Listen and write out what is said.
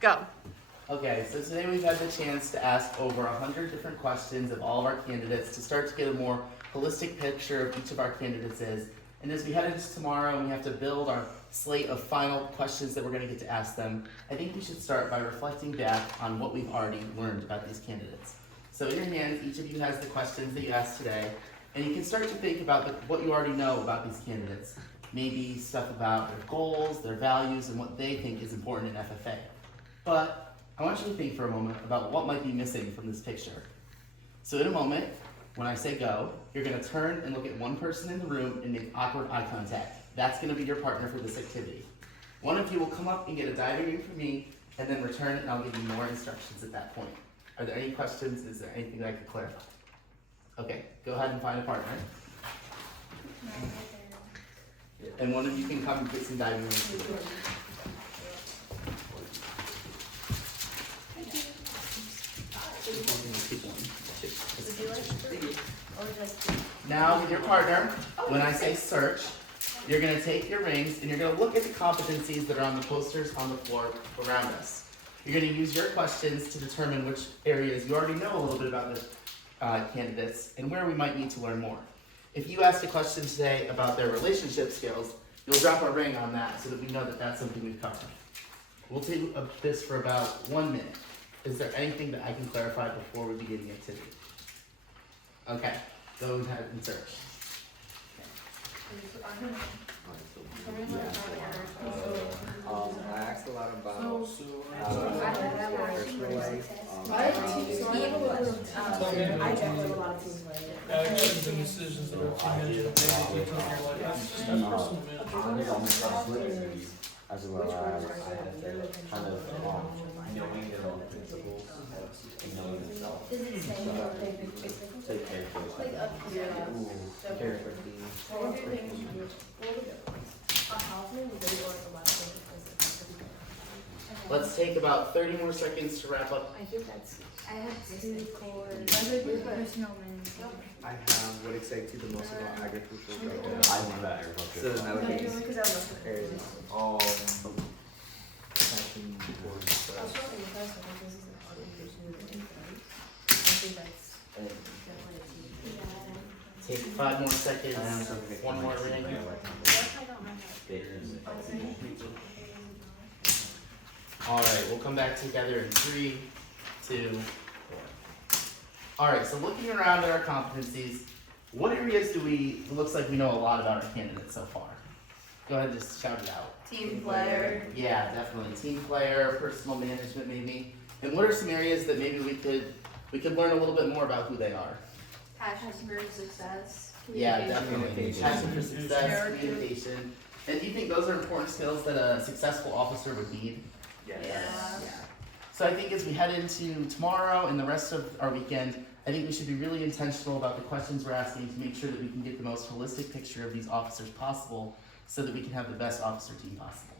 Go. Okay, so today we've had the chance to ask over 100 different questions of all of our candidates to start to get a more holistic picture of each of our candidates is. And as we head into tomorrow and we have to build our slate of final questions that we're going to get to ask them, I think we should start by reflecting back on what we've already learned about these candidates. So in your hands, each of you has the questions that you asked today, and you can start to think about what you already know about these candidates. Maybe stuff about their goals, their values, and what they think is important in FFA. But I want you to think for a moment about what might be missing from this picture. So in a moment, when I say go, you're going to turn and look at one person in the room and make awkward eye contact. That's going to be your partner for this activity. One of you will come up and get a diving ring from me, and then return and I'll give you more instructions at that point. Are there any questions? Is there anything that I could clarify? Okay, go ahead and find a partner. And one of you can come and get some diving rings too. Now with your partner, when I say search, you're going to take your rings and you're going to look at the competencies that are on the posters on the floor around us. You're going to use your questions to determine which areas you already know a little bit about the candidates and where we might need to learn more. If you asked a question today about their relationship skills, you'll drop a ring on that so that we know that that's something we've covered. We'll take this for about 1 minute. Is there anything that I can clarify before we begin the activity? Okay, go ahead and search. I asked a lot about actions and decisions that our team has made in our life. That's personal management. as well as kind of knowing their own principles and knowing themselves. Take care of character Let's take about 30 more seconds to wrap up. I think that's. I have two core. Personal management. I would excite to the most about agricultural. I love that agriculture. So now No, because I was areas all passion towards I was talking in the past, I think this is an organization with influence. I think that's. Take 5 more seconds. One more ring. Alright, we'll come back together in 3, 2, 1. Alright, so looking around at our competencies, what areas it looks like we know a lot about our candidates so far? Go ahead and just shout it out. Team player. Yeah, definitely. Team player, personal management maybe. And what are some areas that maybe we could learn a little bit more about who they are? Passion for success. Yeah, definitely. Passion for success, communication. And do you think those are important skills that a successful officer would need? Yeah. So I think as we head into tomorrow and the rest of our weekend, I think we should be really intentional about the questions we're asking to make sure that we can get the most holistic picture of these officers possible so that we can have the best officer team possible.